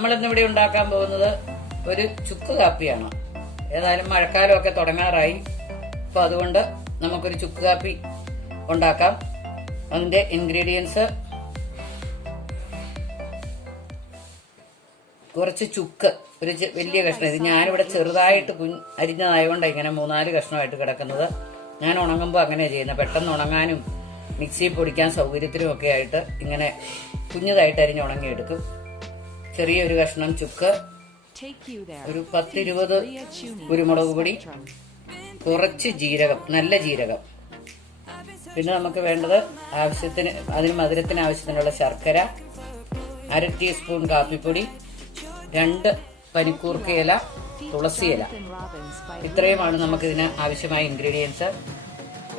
നമ്മളിന്നിവിടെ ഉണ്ടാക്കാൻ പോകുന്നത് ഒരു ചുക്ക് കാപ്പിയാണ്. ഏതായാലും മഴക്കാലമൊക്കെ തുടങ്ങാറായി. അപ്പോൾ അതുകൊണ്ട് നമുക്കൊരു ചുക്ക് കാപ്പി ഉണ്ടാക്കാം. അതിന്റെ ഇൻഗ്രീഡിയൻസ്: കുറച്ച് ചുക്ക്, ഒരു വലിയ കഷ്ണം. ഇത് ഞാനിവിടെ ചെറുതായിട്ട് അരിഞ്ഞതായതുകൊണ്ട് ഇങ്ങനെ 3-4 കഷ്ണമായിട്ട് കിടക്കുന്നത്. ഞാൻ ഉണങ്ങുമ്പോൾ അങ്ങനെയാണ് ചെയ്യുന്നത്. പെട്ടെന്ന് ഉണങ്ങാനും മിക്സിയിൽ പൊടിക്കാൻ സൗകര്യത്തിനും ഒക്കെ ആയിട്ട് ഇങ്ങനെ കുഞ്ഞതായിട്ട് അരിഞ്ഞ് ഉണങ്ങിയെടുക്കും. ചെറിയൊരു കഷ്ണം ചുക്ക്, ഒരു 10-20 കുരുമുളക് പൊടി, കുറച്ച് ജീരകം, നല്ല ജീരകം. പിന്നെ നമുക്ക് വേണ്ടത് ആവശ്യത്തിന്, അതിന് മധുരത്തിന് ആവശ്യത്തിനുള്ള ശർക്കര, 1/2 ടീസ്പൂൺ കാപ്പിപ്പൊടി, 2 പനിക്കൂർക്കയില, തുളസിയില. ഇത്രയുമാണ് നമുക്കിതിന് ആവശ്യമായ ഇൻഗ്രീഡിയൻസ്.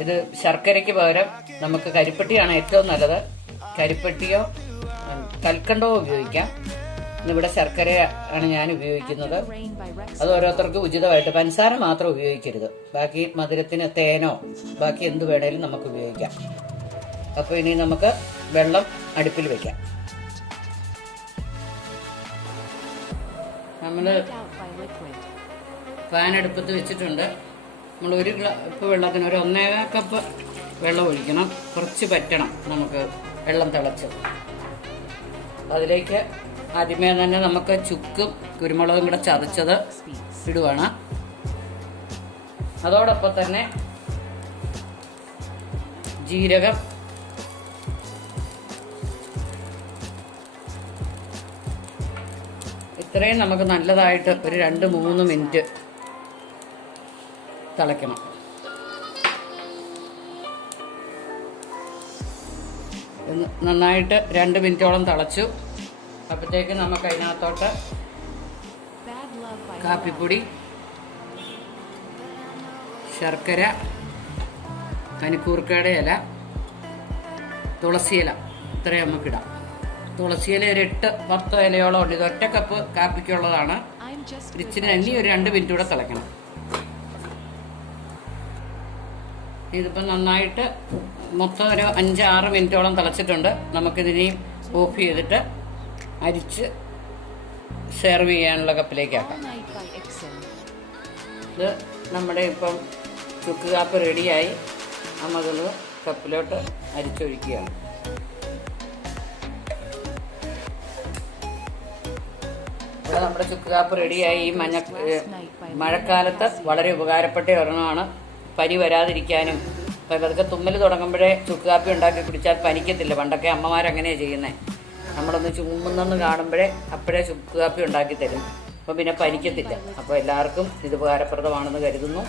ഇത് ശർക്കരയ്ക്ക് പകരം നമുക്ക് കരിപ്പെട്ടിയാണ് ഏറ്റവും നല്ലത്. കരിപ്പെട്ടിയോ കൽക്കണ്ടോ ഉപയോഗിക്കാം. ഇവിടെ ശർക്കര ആണ് ഞാൻ ഉപയോഗിക്കുന്നത്. അത് ഓരോരുത്തർക്കും ഉചിതമായിട്ട്. പഞ്ചസാര മാത്രം ഉപയോഗിക്കരുത്. ബാക്കി മധുരത്തിന് തേനോ ബാക്കി എന്ത് വേണേലും നമുക്ക് ഉപയോഗിക്കാം. അപ്പോൾ ഇനി നമുക്ക് വെള്ളം അടുപ്പിൽ വെക്കാം. നമ്മൾ പാൻ അടുപ്പത്ത് വെച്ചിട്ടുണ്ട്. നമ്മൾ 1 കപ്പ് വെള്ളത്തിന് ഒരു 1.25 കപ്പ് വെള്ളം ഒഴിക്കണം. കുറച്ച് പറ്റണം നമുക്ക് വെള്ളം തിളച്ച്. അതിലേക്ക് ആദ്യമേ തന്നെ നമുക്ക് ചുക്കും കുരുമുളകും കൂടെ ചതച്ചത് ഇടുവാണ്. അതോടൊപ്പം തന്നെ ജീരകം, ഇത്രയും നമുക്ക് നല്ലതായിട്ട് ഒരു 2-3 മിനിറ്റ് തിളയ്ക്കണം. നന്നായിട്ട് 2 മിനിറ്റോളം തിളച്ചു. അപ്പോഴത്തേക്ക് നമുക്ക് അതിനകത്തോട്ട് കാപ്പിപ്പൊടി, ശർക്കര, പനിക്കൂർക്കയുടെ ഇല, തുളസിയില, ഇത്രയും നമുക്കിടാം. തുളസിയില ഒരു 8-10 ഇലയോളം ഉണ്ട്. ഇത് 1 കപ്പ് കാപ്പിക്കുള്ളതാണ്. ഇച്ചിരി തന്നെ ഒരു 2 മിനിറ്റ് കൂടെ തിളയ്ക്കണം. ഇതിപ്പോൾ നന്നായിട്ട് മൊത്തം ഒരു 5-6 മിനിറ്റോളം തിളച്ചിട്ടുണ്ട്. നമുക്കിതിനെയും ഓഫ് ചെയ്തിട്ട് അരിച്ച് സെർവ് ചെയ്യാനുള്ള കപ്പിലേക്കാക്കാം. ഇത് നമ്മുടെ ഇപ്പം ചുക്ക് കാപ്പി റെഡിയായി. നമ്മളത് കപ്പിലോട്ട് അരിച്ചൊഴിക്കുകയാണ്. ഇവിടെ നമ്മുടെ ചുക്ക് കാപ്പി റെഡിയായി. ഈ മഴക്കാലത്ത് വളരെ ഉപകാരപ്പെട്ട ഒരെണ്ണമാണ്. പനി വരാതിരിക്കാനും. ഇപ്പം അതൊക്കെ തുമ്മൽ തുടങ്ങുമ്പോഴേ ചുക്ക് കാപ്പി ഉണ്ടാക്കി കുടിച്ചാൽ പനിക്കത്തില്ല. പണ്ടൊക്കെ അമ്മമാരങ്ങനെയാണ് ചെയ്യുന്നത്. നമ്മളൊന്ന് ചുമ്മുന്നെന്ന് കാണുമ്പോഴേ അപ്പോഴേ ചുക്ക് കാപ്പി ഉണ്ടാക്കി തരും. അപ്പം പിന്നെ പനിക്കത്തില്ല. അപ്പോൾ എല്ലാവർക്കും ഇത് ഉപകാരപ്രദമാണെന്ന് കരുതുന്നു.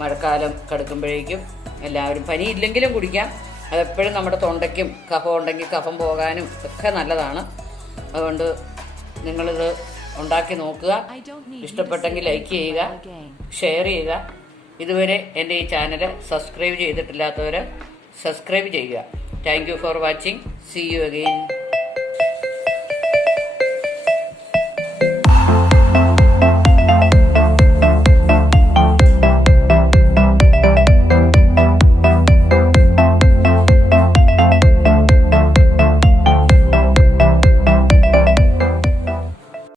മഴക്കാലം കടക്കുമ്പോഴേക്കും എല്ലാവരും, പനി ഇല്ലെങ്കിലും കുടിക്കാം. അതെപ്പോഴും നമ്മുടെ തൊണ്ടയ്ക്കും കഫം ഉണ്ടെങ്കിൽ കഫം പോകാനും ഒക്കെ നല്ലതാണ്. അതുകൊണ്ട് നിങ്ങളിത് ഉണ്ടാക്കി നോക്കുക. ഇഷ്ടപ്പെട്ടെങ്കിൽ ലൈക്ക് ചെയ്യുക, ഷെയർ ചെയ്യുക. ഇതുവരെ എൻ്റെ ഈ ചാനൽ സബ്സ്ക്രൈബ് ചെയ്തിട്ടില്ലാത്തവർ സബ്സ്ക്രൈബ് ചെയ്യുക. Thank you for watching. See you again.